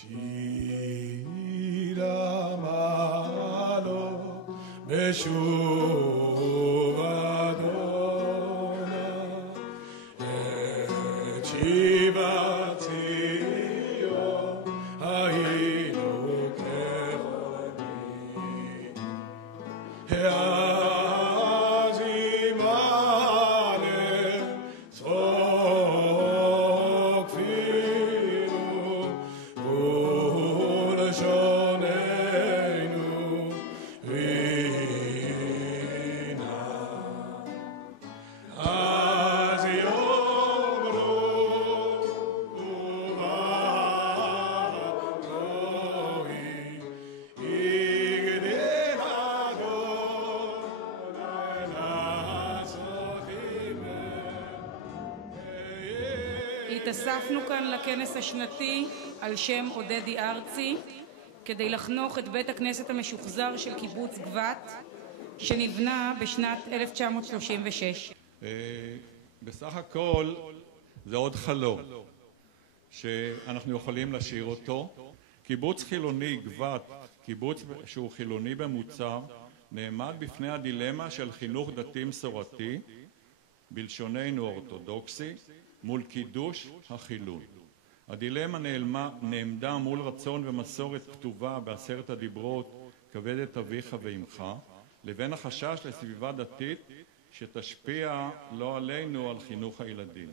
שיר המעלות בשוב אדוני את שיבת ציון היינו כחולמים אז עמנו צחוק כפינו ולשוננו רינה אז יאמרו ובאלוהי יגדל אדוני לעשות התאספנו כאן לכנס השנתי על שם עודדי ארצי כדי לחנוך את בית הכנסת המשוחזר של קיבוץ גבת שנבנה בשנת 1936. בסך הכל זה עוד חלום שאנחנו יכולים לשיר אותו. קיבוץ חילוני גבת, קיבוץ שהוא חילוני במוצר, נעמד בפני הדילמה של חינוך דתי מסורתי בלשוננו אורתודוקסי מול קידוש החילון. הדילמה נעמדה מול רצון ומסורת כתובה בעשרת הדיברות כבד את אביך ואמך לבין החשש לסביבה דתית שתשפיע לא עלינו על חינוך הילדים.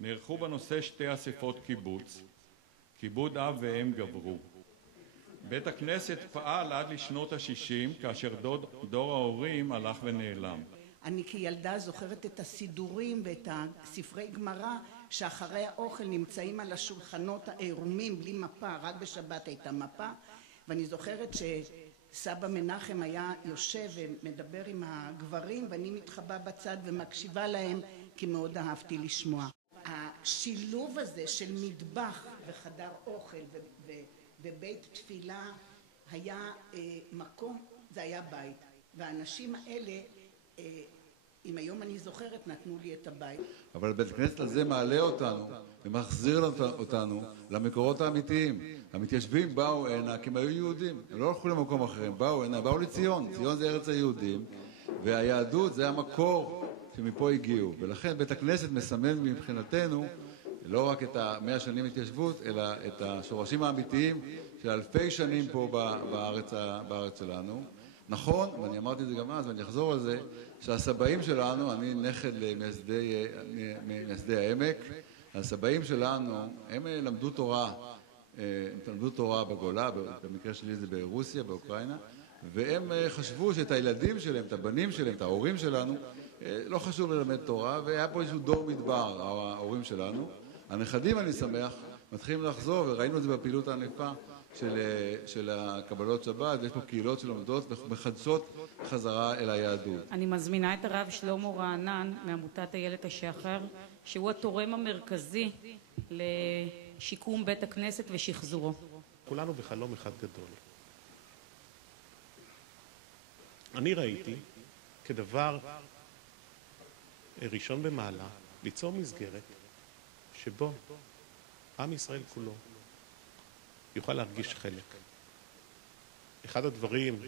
נערכו בנושא שתי אספות קיבוץ, כיבוד אב ואם גברו. בית הכנסת פעל עד לשנות ה-60 כאשר דור ההורים הלך ונעלם. אני כילדה זוכרת את הסידורים ואת הספרי גמרא שאחרי האוכל נמצאים על השולחנות העירומים בלי מפה, רק בשבת הייתה מפה, ואני זוכרת שסבא מנחם היה יושב ומדבר עם הגברים ואני מתחבא בצד ומקשיבה להם כי מאוד אהבתי לשמוע. השילוב הזה של מטבח וחדר אוכל ובית תפילה היה מקום, זה היה בית, והאנשים האלה אם היום אני זוכרת נתנו לי את הבית. אבל בית הכנסת הזה מעלה אותנו ומחזיר אותנו למקורות האמיתיים. המתיישבים באו הנה כי הם היו יהודים, הם לא הלכו למקום אחר, הם באו הנה, באו לציון, ציון זה ארץ היהודים והיהדות זה המקור שמפה הגיעו, ולכן בית הכנסת מסמל מבחינתנו לא רק את 100 שנים התיישבות אלא את השורשים האמיתיים של אלפי שנים פה בארץ שלנו. נכון, ואני אמרתי את זה גם אז ואני אחזור על זה, שהסבאים שלנו, אני נכד למייסדי העמק, הסבאים שלנו, הם למדו תורה בגולה, במקרה שלי זה ברוסיה, באוקראינה, והם חשבו שאת הילדים שלהם, את הבנים שלהם, את ההורים שלנו, לא חשוב ללמד תורה, והיה פה איזשהו דור מדבר, ההורים שלנו. הנכדים, אני שמח, מתחילים לחזור, וראינו את זה בפעילות הענפה, של הקבלות שבת, ויש פה קהילות שלומדות ומחדשות חזרה אל היהדות. אני מזמינה את הרב שלמה רענן מעמותת איילת השחר, שהוא התורם המרכזי לשיקום בית הכנסת ושחזורו. כולנו בחלום אחד גדול. אני ראיתי כדבר ראשון במעלה ליצור מסגרת שבו עם ישראל כולו יוכל להרגיש חלק. אחד הדברים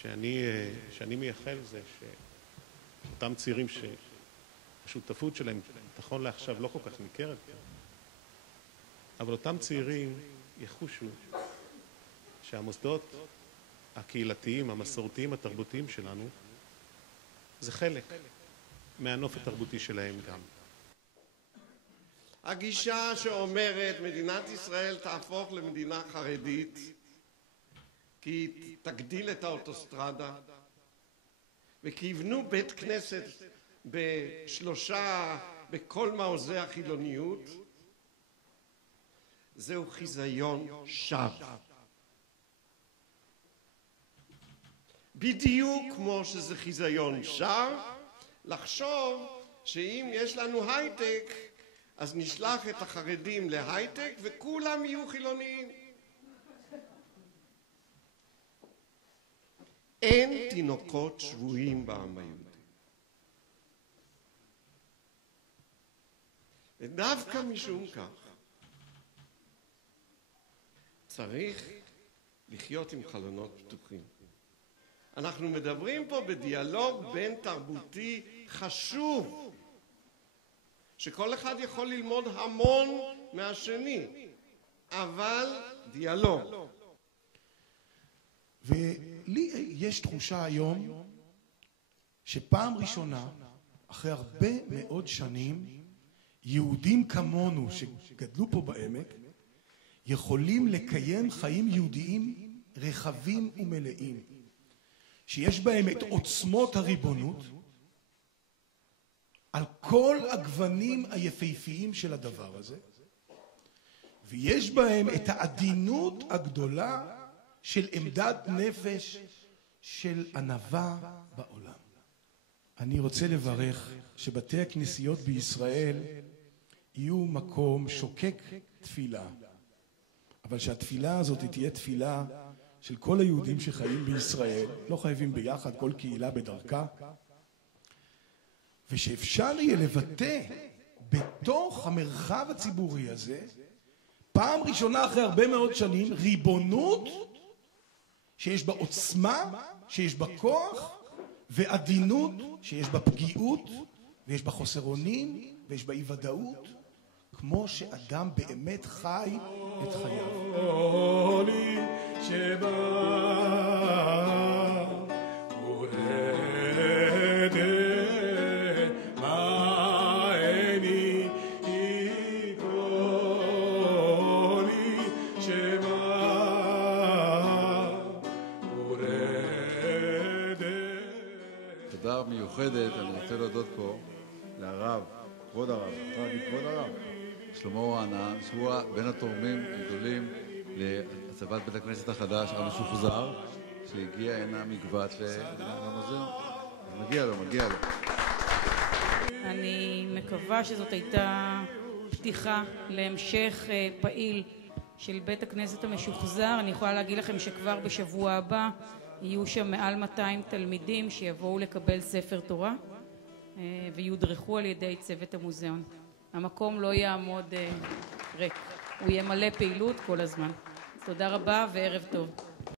שאני מייחל זה שאותם צעירים שהשותפות שלהם נכון לעכשיו לא כל כך ניכרת, אבל אותם צעירים יחושו שהמוסדות הקהילתיים, המסורתיים, התרבותיים שלנו זה חלק מהנוף התרבותי שלהם גם. הגישה שאומרת מדינת ישראל תהפוך למדינה חרדית כי היא תגדיל את האוטוסטרדה וכי יבנו בית כנסת בכל מעוזי החילוניות, זהו חיזיון שווא. בדיוק כמו שזה חיזיון שווא לחשוב שאם יש לנו הייטק אז נשלח את החרדים להייטק וכולם יהיו חילוניים. אין תינוקות שבויים בעם היהודי. ודווקא משום כך צריך לחיות עם חלונות פתוחים. אנחנו מדברים פה בדיאלוג בין תרבותי חשוב, שכל אחד יכול ללמוד המון מהשני, אבל דיאלוג. ולי יש תחושה היום שפעם ראשונה, אחרי הרבה מאוד שנים, יהודים כמונו שגדלו פה בעמק, יכולים לקיים חיים יהודיים רחבים ומלאים, שיש בהם את עוצמות הריבונות, על כל הגוונים היפהפיים של הדבר הזה, ויש בהם את העדינות הגדולה של עמדת נפש של ענווה בעולם. אני רוצה לברך שבתי הכנסיות בישראל יהיו מקום שוקק תפילה, אבל שהתפילה הזאת תהיה תפילה של כל היהודים שחיים בישראל, לא חייבים ביחד, כל קהילה בדרכה, ושאפשר יהיה לבטא בתוך המרחב הציבורי הזה, פעם ראשונה אחרי הרבה מאוד שנים, ריבונות שיש בה עוצמה, שיש בה כוח, ועדינות שיש בה פגיעות, ויש בה חוסר אונים, ויש בה אי ודאות, כמו שאדם באמת חי את חייו. תודה מיוחדת, אני רוצה להודות פה לרב, כבוד הרב, שלמה רענן, שהוא בין התורמים הגדולים להצבת בית הכנסת החדש המשוחזר, שהגיע הנה מגבת למוזיאון. מגיע לו. אני מקווה שזאת הייתה פתיחה להמשך פעיל של בית הכנסת המשוחזר. אני יכולה להגיד לכם שכבר בשבוע הבא יהיו שם מעל 200 תלמידים שיבואו לקבל ספר תורה ויודרכו על ידי צוות המוזיאון. המקום לא יעמוד ריק, הוא יהיה מלא פעילות כל הזמן. תודה רבה וערב טוב.